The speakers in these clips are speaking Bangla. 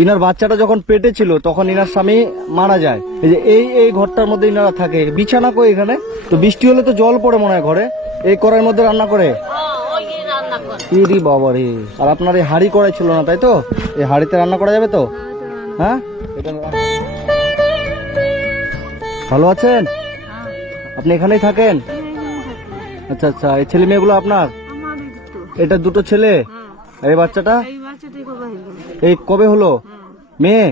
ইনার বাচ্চাটা যখন পেটে ছিল তখন ইনার স্বামী মারা যায়। এই যে এই ঘরটার মধ্যে ইনারা থাকে। বিছানা কই এখানে? তো বৃষ্টি হলে তো জল পড়ে মনে হয় ঘরে। এই কড়াইয়ের মধ্যে রান্না করে? ইরি বাবা রে। আর আপনার এই হাঁড়ি কড়াই ছিল না তাই তো? এই হাঁড়িতে রান্না করা যাবে তো? হ্যাঁ, ভালো আছেন? আপনি এখানেই থাকেন? আচ্ছা আচ্ছা। এই ছেলে মেয়েগুলো আপনার? এটা দুটো ছেলে। এই বাচ্চাটা এই কবে হলো? মেয়ে?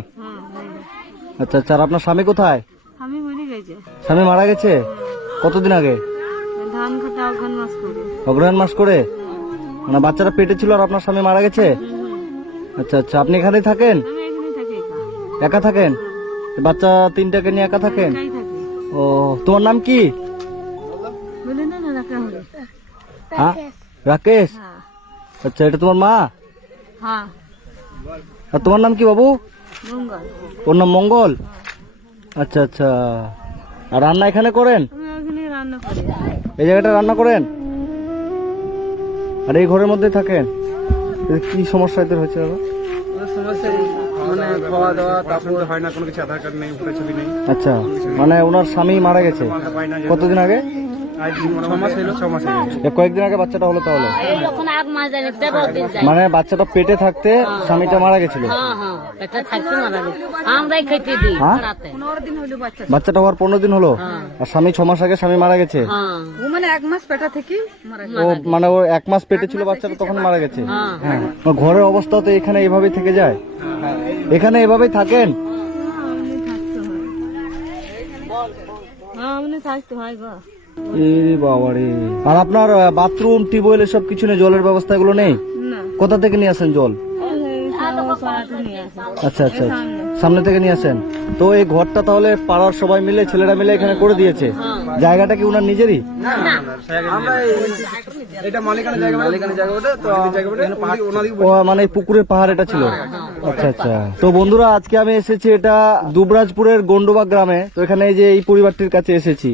আচ্ছা আচ্ছা। আর আপনার স্বামী কোথায়? স্বামী মারা গেছে কতদিন আগে? অগ্রহায়ণ মাস করে। মানে বাচ্চাটা পেটে ছিল আর আপনার স্বামী মারা গেছে? আচ্ছা আচ্ছা। আপনি এখানেই থাকেন? একা থাকেন? বাচ্চা তিনটাকে নিয়ে একা থাকেন? ও, তোমার নাম কি? হ্যাঁ, রাকেশ। আচ্ছা, এটা তোমার মা? আর তোমার নাম কি বাবু? ওর নাম মঙ্গল। আচ্ছা আচ্ছা। আর রান্না এখানে করেন? এই জায়গাটা রান্না করেন? আর এই ঘরের মধ্যে থাকেন? কি সমস্যা এদের হয়েছে দাদা? আচ্ছা, মানে ওনার স্বামী মারা গেছে কতদিন আগে? কয়েকদিন আগে বাচ্চাটা হলো তাহলে? মানে বাচ্চাটা পেটে থাকতে স্বামীটা মারা গেছিল? বাচ্চাটা হওয়ার 15 দিন হলো। আর স্বামী 6 মাস আগে স্বামী মারা গেছে? মানে 1 মাস পেটা থেকে ও, মানে ও 1 মাস পেটে ছিল বাচ্চাটা তখন মারা গেছে। হ্যাঁ, ঘরের অবস্থা তো এখানে এভাবেই থেকে যায়? এখানে এভাবেই থাকেন? আর আপনার বাথরুম, টিউবওয়েল এসব কিছু নেই? জলের ব্যবস্থা এগুলো নেই? কোথা থেকে নিয়ে আসেন জল? আচ্ছা আচ্ছা, সামনে থেকে নিয়ে আসেন। তো এই ঘরটা তাহলে পাড়ার সবাই মিলে, ছেলেরা মিলে এখানে করে দিয়েছে? জায়গাটা কি উনার নিজেরই? মানে পুকুরের পাহাড় এটা ছিল? আচ্ছা আচ্ছা। তো বন্ধুরা, আজকে আমি এসেছি এটা দুবরাজপুরের গন্ডোবা গ্রামে। তো এখানে এই যে এই পরিবারটির কাছে এসেছি।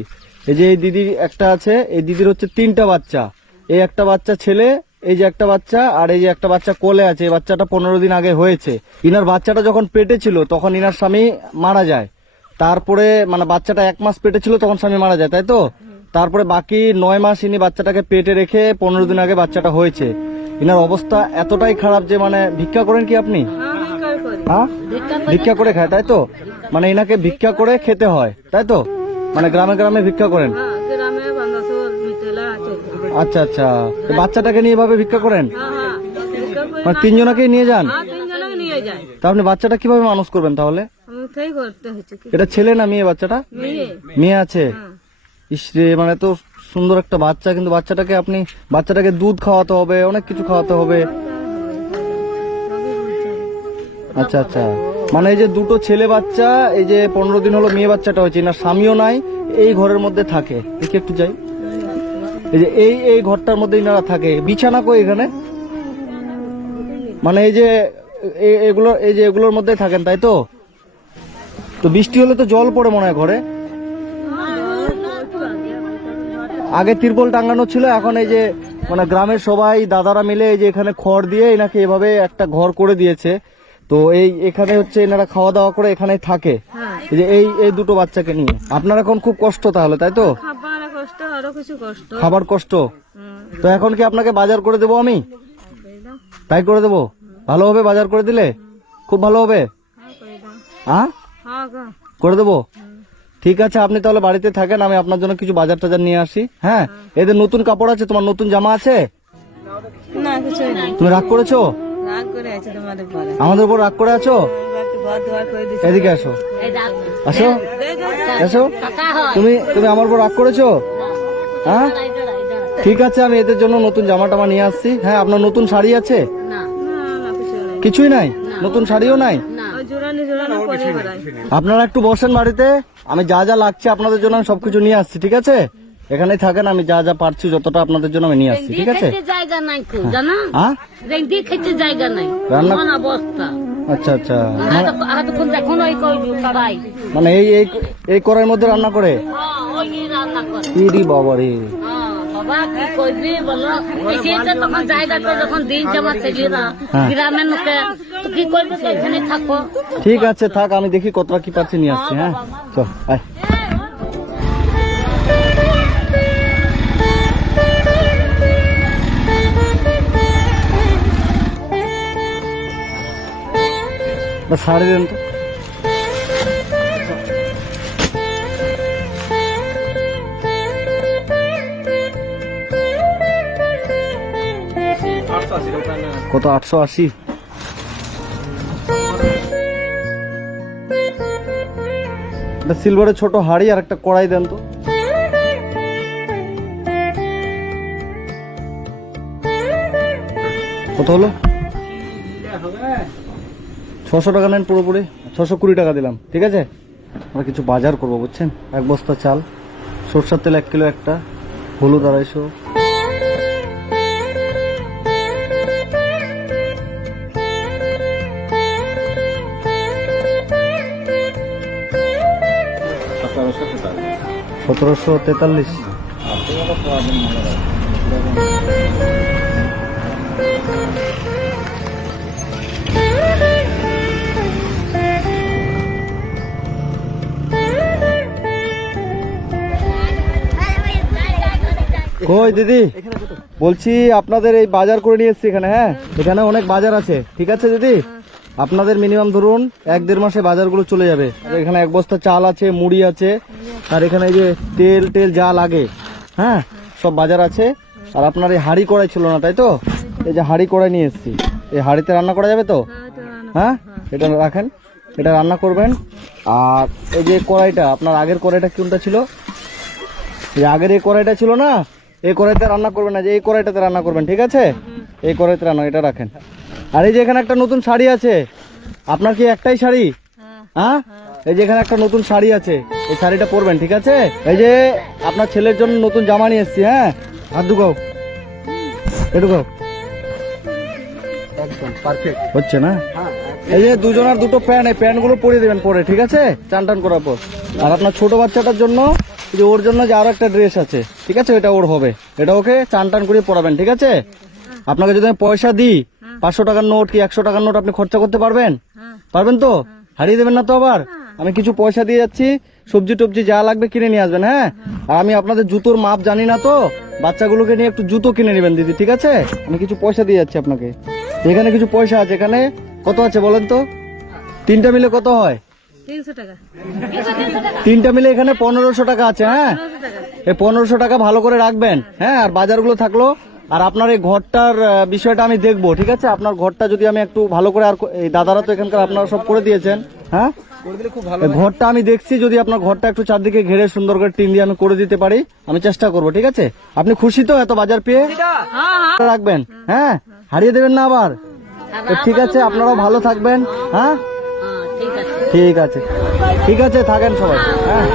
এই যে এই দিদির একটা আছে, এই দিদির হচ্ছে 3টা বাচ্চা। এই একটা বাচ্চা ছেলে, এই যে একটা বাচ্চা, আর এই যে একটা বাচ্চা কোলে আছে। এই বাচ্চাটা 15 দিন আগে হয়েছে। ইনার বাচ্চাটা যখন পেটে ছিল তখন ইনার স্বামী মারা যায়। তারপরে মানে বাচ্চাটা 1 মাস পেটে ছিল তখন স্বামী মারা যায় তাই তো? তারপরে বাকি 9 মাস ইনি বাচ্চাটাকে পেটে রেখে 15 দিন আগে বাচ্চাটা হয়েছে। ইনার অবস্থা এতটাই খারাপ যে মানে ভিক্ষা করেন কি আপনি? হ্যাঁ, ভিক্ষা করে খায় তাই তো? মানে ইনাকে ভিক্ষা করে খেতে হয় তাই তো? মানে গ্রামে গ্রামে ভিক্ষা করেন? আচ্ছা আচ্ছা। বাচ্চাটাকে নিয়ে এভাবে ভিক্ষা করেন? মানে 3 জনকেই নিয়ে যান? তা আপনি বাচ্চাটা কিভাবে মানুষ করবেন তাহলে? এটা ছেলে না মেয়ে? বাচ্চাটা মেয়ে আছে। ইসরে, মানে তো সুন্দর একটা বাচ্চা, কিন্তু বাচ্চাটাকে দুধ খাওয়াতে হবে, অনেক কিছু খাওয়াতে হবে। আচ্ছা আচ্ছা। মানে এই যে দুটো ছেলে বাচ্চা, এই যে 15 দিন হলো মেয়ে বাচ্চাটা হয়েছে, না স্বামীও নাই, এই ঘরের মধ্যে থাকে। দেখি একটু যাই। এই যে এই ঘরটার মধ্যে ইনারা থাকে। বিছানা কই এখানে? মানে এই যে এগুলোর মধ্যে থাকেন তাই তো? তো বৃষ্টি হলে তো জল পড়ে মনে হয় ঘরে। আগে তিরপল টাঙানো ছিল, এখন এই যে মানে গ্রামের সবাই দাদারা মিলে এই যে এখানে খড় দিয়ে এনাকে এভাবে একটা ঘর করে দিয়েছে। তো এখানে হচ্ছে এনারা খাওয়া দাওয়া করে এখানে থাকে। এই যে এই দুটো বাচ্চাকে নিয়ে আপনার এখন খুব কষ্ট তাহলে তাই তো? খাবার কষ্ট। তো এখন কি আপনাকে বাজার করে দেবো আমি? তাই করে দেবো? ভালো হবে বাজার করে দিলে? খুব ভালো হবে। হ্যাঁ, করে দেবো। ঠিক আছে, আপনি তাহলে বাড়িতে থাকেন, আমি আপনার জন্য কিছু বাজার টাজার নিয়ে আসি। হ্যাঁ, এদের নতুন কাপড় আছে? তোমার নতুন জামা আছে? তুমি রাগ করেছো? আমাদের উপর রাগ করে আছো? এদিকে আসো, আসো আসো। তুমি আমার উপর রাগ করেছো? হ্যাঁ, ঠিক আছে, আমি এদের জন্য নতুন জামা টামা নিয়ে আসছি। হ্যাঁ, আপনার নতুন শাড়ি আছে? কিছুই নাই? নতুন শাড়িও নাই? আপনারা একটু বসেন বাড়িতে, আমি যা যা লাগছে আপনাদের জন্য আমি সবকিছু নিয়ে আসছি। ঠিক আছে, এখানেই থাকেন, আমি যা যা পারছি যতটা আপনাদের জন্য আমি নিয়ে আসছি। ঠিক আছে? আচ্ছা আচ্ছা। মানে এই কড়াইয়ের মধ্যে রান্না করে? ইরি বাবা রে। বাবা কি করবি বলো এখানে তখন জায়গাটা যখন দিন জমা থেকে না গ্রামের লোকে তো কি করবি তো এখানে থাকো। ঠিক আছে থাক, আমি দেখি কতটা কি পারছি নিয়ে আসছি। হ্যাঁ চল আয়। শাড়ি দেন তো। কত 880? একটা সিলভারের ছোট হাড়ি আর একটা কড়াই দেন তো। কত হলো? 600 টাকা নেন পুরোপুরি। 620 টাকা দিলাম, ঠিক আছে? আমরা কিছু বাজার করবো বুঝছেন। 1 বস্তা চাল, সরষের তেল 1 কিলো, একটা হলুদ 250, $1743। কই দিদি, বলছি আপনাদের এই বাজার করে নিয়ে এসছি এখানে। হ্যাঁ, এখানে অনেক বাজার আছে, ঠিক আছে দিদি? আপনাদের মিনিমাম ধরুন 1-1.5 মাসে বাজারগুলো চলে যাবে। এখানে 1 বস্তা চাল আছে, মুড়ি আছে, আর এখানে এই যে তেল যা লাগে, হ্যাঁ সব বাজার আছে। আর আপনার এই হাঁড়ি কড়াই ছিল না তাই তো? এই যে হাঁড়ি কড়াই নিয়ে এসছি, এই হাঁড়িতে রান্না করা যাবে তো? হ্যাঁ, এটা রাখেন, এটা রান্না করবেন। আর এই যে কড়াইটা, আপনার আগের কড়াইটা কোনটা ছিল? এই আগের এই কড়াইটা ছিল না, এই কড়াইতে রান্না করবেন না, যে এই কড়াইটাতে রান্না করবেন, ঠিক আছে? এই কড়াইতে রান্না, এটা রাখেন। আর এই যে এখানে একটা নতুন শাড়ি আছে, আপনার কি একটাই শাড়ি? হ্যাঁ, এই যে এখানে একটা নতুন শাড়ি আছে, এই শাড়িটা পরবেন, ঠিক আছে? এই যে আপনার ছেলের জন্য নতুন জামা নিয়ে এসছি। হ্যাঁ, হাত ঢুকাও, এটুকাও, একদম পারফেক্ট হচ্ছে না? এই যে দুজনের দুটো প্যান্ট, এই প্যান্টগুলো পরিয়ে দেবেন পরে, ঠিক আছে? চান টান করার পর। আর আপনার ছোট বাচ্চাটার জন্য, যে ওর জন্য যে আরো একটা ড্রেস আছে, ঠিক আছে? এটা ওর হবে, এটা ওকে চান টান করে পরাবেন, ঠিক আছে? আপনাকে যদি আমি পয়সা দিই, 500 টাকার নোট কি 100 টাকার নোট, আপনি খরচা করতে পারবেন? পারবেন তো? হারিয়ে দেবেন না তো আবার? আমি কিছু পয়সা দিয়ে যাচ্ছি, সবজি টবজি যা লাগবে কিনে নিয়ে আসবেন। হ্যাঁ, আর আমি আপনাদের জুতোর মাপ জানি না তো, বাচ্চাগুলোকে নিয়ে একটু জুতো কিনে নেবেন দিদি, ঠিক আছে? আমি কিছু পয়সা দিয়ে যাচ্ছি আপনাকে। এখানে কিছু পয়সা আছে, এখানে কত আছে বলেন তো? 3টা মিলে কত হয়? 300 টাকা। 3টা মিলে এখানে 1500 টাকা আছে। হ্যাঁ, এই 1500 টাকা ভালো করে রাখবেন। হ্যাঁ, আর বাজারগুলো থাকলো। আর আপনার এই ঘরটার বিষয়টা আমি দেখবো, ঠিক আছে? আপনার ঘরটা যদি আমি একটু ভালো করে, আর এই দাদারা তো এখানকার আপনারা সব করে দিয়েছেন, হ্যাঁ এই ঘরটা আমি দেখছি, যদি আপনার ঘরটা একটু চারদিকে ঘেরে সুন্দর করে টিন দিয়ে আমি করে দিতে পারি, আমি চেষ্টা করবো, ঠিক আছে? আপনি খুশি তো এত বাজার পেয়ে? রাখবেন, হ্যাঁ, হারিয়ে দেবেন না আবার। তো ঠিক আছে, আপনারাও ভালো থাকবেন। হ্যাঁ, ঠিক আছে, ঠিক আছে, থাকেন সবাই। হ্যাঁ।